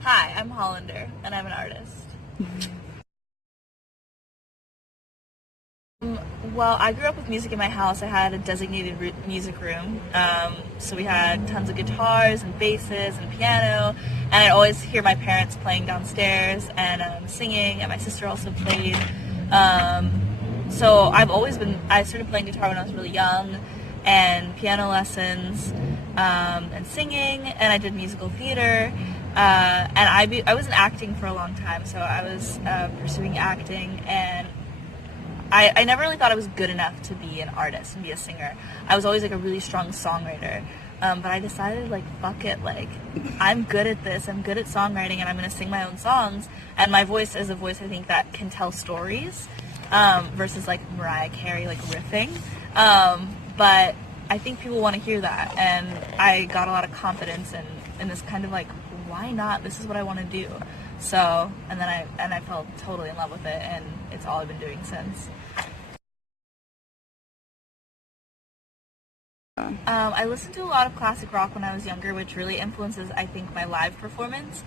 Hi, I'm Hollander, and I'm an artist. Well, I grew up with music in my house. I had a designated music room, so we had tons of guitars and basses and piano, and I'd always hear my parents playing downstairs and singing, and my sister also played. So I started playing guitar when I was really young, and piano lessons, and singing, and I did musical theater, and I was in acting for a long time, so I was pursuing acting, and I never really thought I was good enough to be an artist and be a singer. I was always like a really strong songwriter, but I decided like, fuck it, like I'm good at this, I'm good at songwriting, and I'm gonna sing my own songs, and my voice is a voice I think that can tell stories, versus like Mariah Carey like riffing, but I think people want to hear that, and I got a lot of confidence in this kind of like, why not, this is what I want to do. So, and then I fell totally in love with it, and it's all I've been doing since. I listened to a lot of classic rock when I was younger, which really influences, I think, my live performance.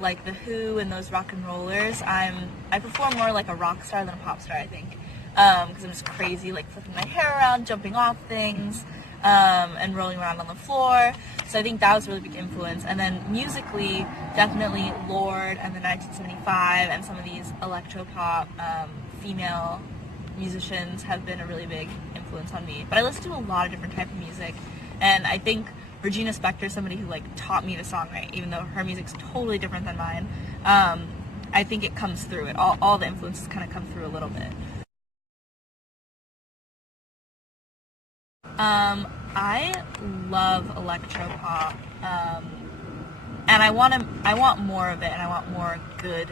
Like The Who and those rock and rollers, I perform more like a rock star than a pop star, I think, because I'm just crazy, like flipping my hair around, jumping off things, and rolling around on the floor. So I think that was a really big influence. And then musically, definitely Lorde and the 1975 and some of these electro-pop female musicians have been a really big influence on me. But I listen to a lot of different types of music, and I think Regina Spektor is somebody who like taught me to songwrite, even though her music's totally different than mine. I think it comes through it. All the influences kind of come through a little bit. I love electro-pop, and I want more of it, and I want more good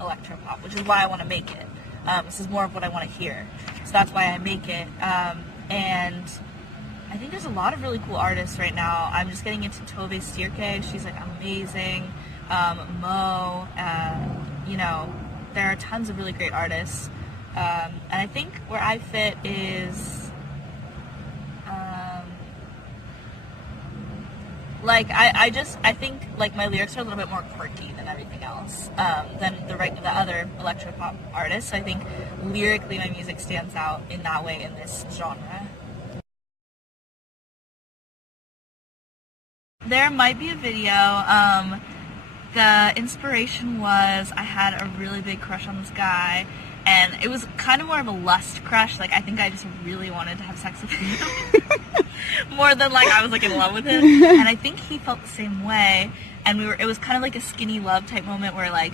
electro-pop, which is why I want to make it. This is more of what I want to hear, so that's why I make it, and I think there's a lot of really cool artists right now. I'm just getting into Tove Stierke. She's like amazing. Mo, you know, there are tons of really great artists, and I think where I fit is like I think like my lyrics are a little bit more quirky than everything else, than the other electropop artists. So I think lyrically my music stands out in that way in this genre. There might be a video. The inspiration was I had a really big crush on this guy, and it was kind of more of a lust crush. Like I think I just really wanted to have sex with him. More than like I was like in love with him, and I think he felt the same way, and it was kind of like a skinny love type moment where like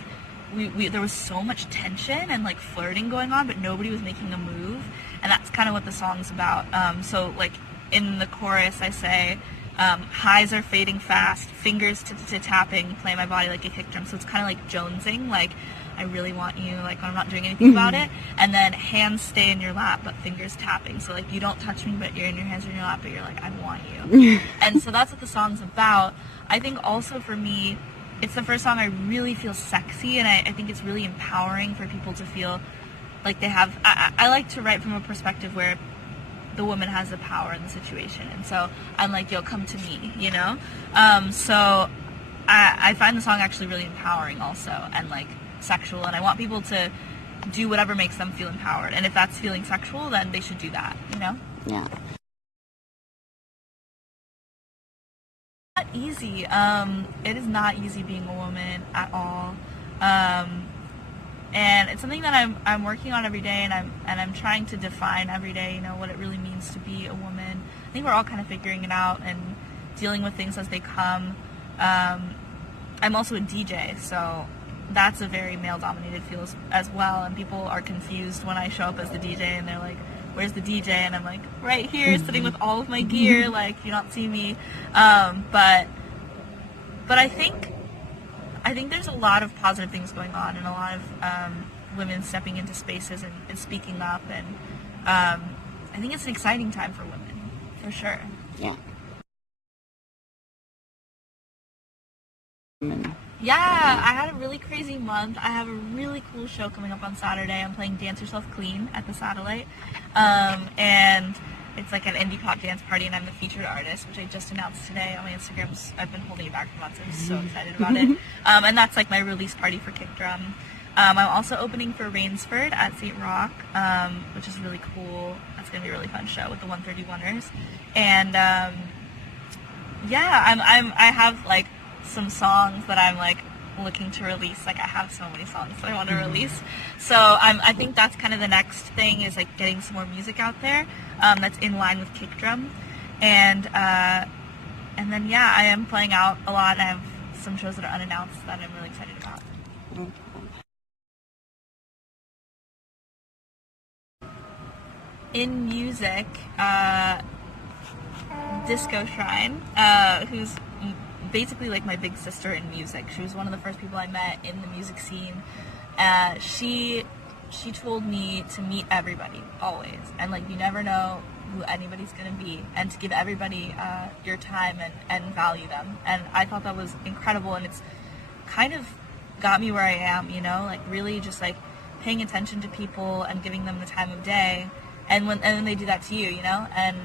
there was so much tension and like flirting going on, but nobody was making a move, and that's kind of what the song's about. So like in the chorus I say, highs are fading fast, fingers to tapping, play my body like a kick drum. So it's kind of like jonesing, like I really want you, like I'm not doing anything about it. And then hands stay in your lap, but fingers tapping. So like you don't touch me, but your hands are in your lap, but you're like, I want you. And so that's what the song's about. I think also for me, it's the first song I really feel sexy, and I think it's really empowering for people to feel like they have, I like to write from a perspective where the woman has the power in the situation, and so I'm like, yo, come to me, you know? So I find the song actually really empowering also, and like sexual, and I want people to do whatever makes them feel empowered, and if that's feeling sexual, then they should do that, you know? Yeah. Not easy. It is not easy being a woman at all. And it's something that I'm working on every day, and I'm trying to define every day, you know, what it really means to be a woman. I think we're all kind of figuring it out and dealing with things as they come. I'm also a DJ, so that's a very male-dominated field as well, and people are confused when I show up as the DJ, and they're like, where's the DJ? And I'm like, right here, sitting with all of my gear, like, you don't see me. But I think there's a lot of positive things going on, and a lot of women stepping into spaces and speaking up, and I think it's an exciting time for women, for sure. Yeah. Yeah, I had a really crazy month. I have a really cool show coming up on Saturday. I'm playing Dance Yourself Clean at the Satellite, and It's like an indie pop dance party, and I'm the featured artist, which I just announced today on my Instagram. I've been holding it back for months. I'm so excited about it. And that's like my release party for Kick Drum. I'm also opening for Rainsford at St. Rock, which is really cool. That's going to be a really fun show with the 131ers. And I have like some songs that I'm like looking to release. Like I have so many songs that I want to release. So I think that's kind of the next thing, is like getting some more music out there that's in line with Kick Drum. And then I am playing out a lot. I have some shows that are unannounced that I'm really excited about. In music, Disco Shrine, who's basically like my big sister in music. She was one of the first people I met in the music scene. She told me to meet everybody, always, and like you never know who anybody's gonna be, and to give everybody your time and value them. And I thought that was incredible, and it's kind of got me where I am, you know, like really just like paying attention to people and giving them the time of day. And when they do that to you, you know, and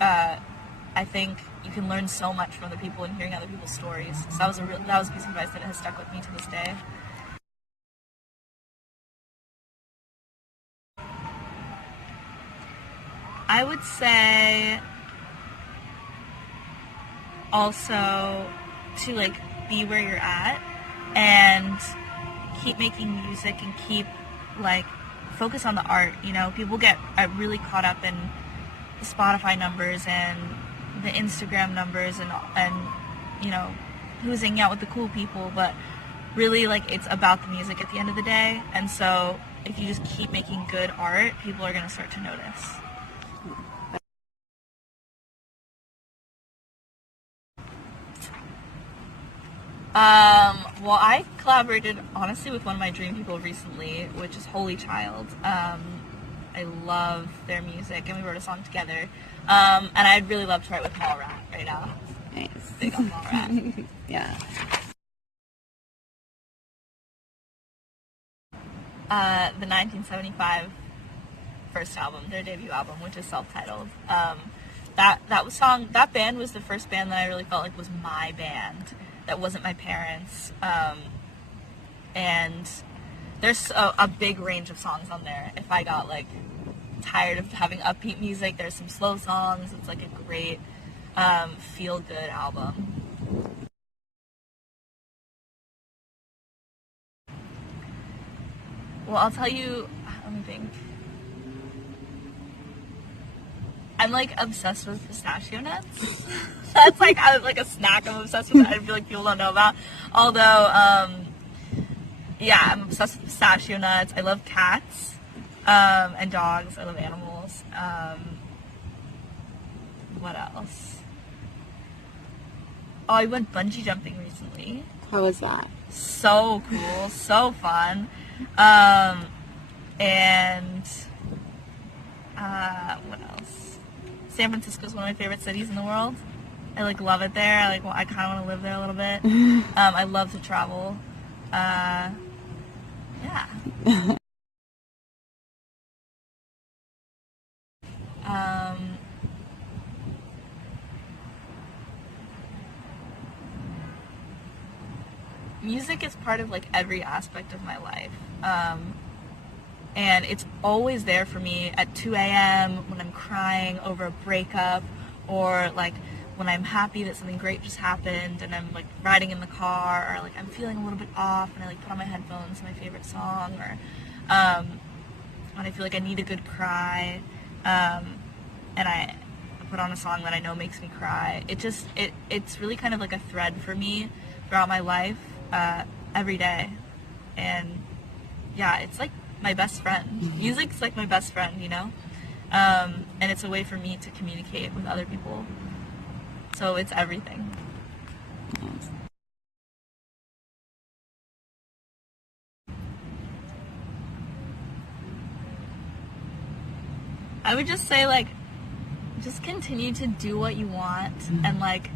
I think you can learn so much from other people and hearing other people's stories. So that was a piece of advice that has stuck with me to this day. I would say also to like be where you're at and keep making music and keep like focus on the art. You know, people get really caught up in the Spotify numbers and the Instagram numbers and you know, who's hanging out with the cool people, but really like it's about the music at the end of the day. And so if you just keep making good art, people are going to start to notice. Well, I collaborated, honestly, with one of my dream people recently, which is Holy Child. I love their music, and we wrote a song together. And I'd really love to write with Mall Rat right now. Nice. Big on Mall Rat. Yeah. The 1975 first album, their debut album, which is self-titled. That band was the first band that I really felt like was my band. That wasn't my parents. And there's a big range of songs on there. If I got like tired of having upbeat music, there's some slow songs. It's like a great feel-good album. Well, I'll tell you, let me think. I'm like obsessed with pistachio nuts. That's like a snack I'm obsessed with that I feel like people don't know about. Although, I'm obsessed with pistachio nuts. I love cats and dogs. I love animals. What else? Oh, I went bungee jumping recently. How was that? So cool, so fun. What else? San Francisco is one of my favorite cities in the world. I like love it there. I kind of want to live there a little bit. I love to travel. Music is part of like every aspect of my life. And it's always there for me at 2 a.m. when I'm crying over a breakup, or like when I'm happy that something great just happened and I'm like riding in the car, or like I'm feeling a little bit off and I like put on my headphones, my favorite song, or when I feel like I need a good cry, and I put on a song that I know makes me cry. It's really kind of like a thread for me throughout my life, every day. And yeah, it's like my best friend. Music's like my best friend, you know? And it's a way for me to communicate with other people. So it's everything. I would just say, like, just continue to do what you want and, like,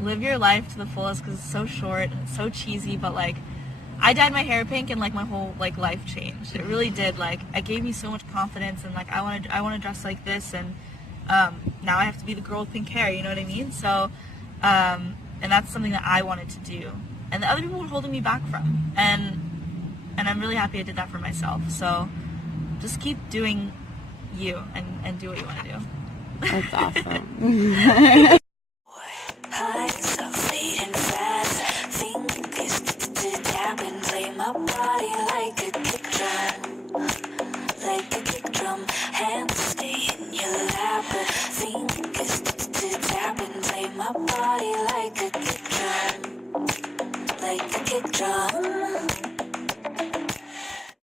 live your life to the fullest, because it's so short and it's so cheesy, but, like, I dyed my hair pink and like my whole like life changed. It really did. Like, it gave me so much confidence, and like I want to dress like this, and now I have to be the girl with pink hair, you know what I mean? So, and that's something that I wanted to do, and the other people were holding me back from, and I'm really happy I did that for myself. So just keep doing you, and do what you want to do. That's awesome.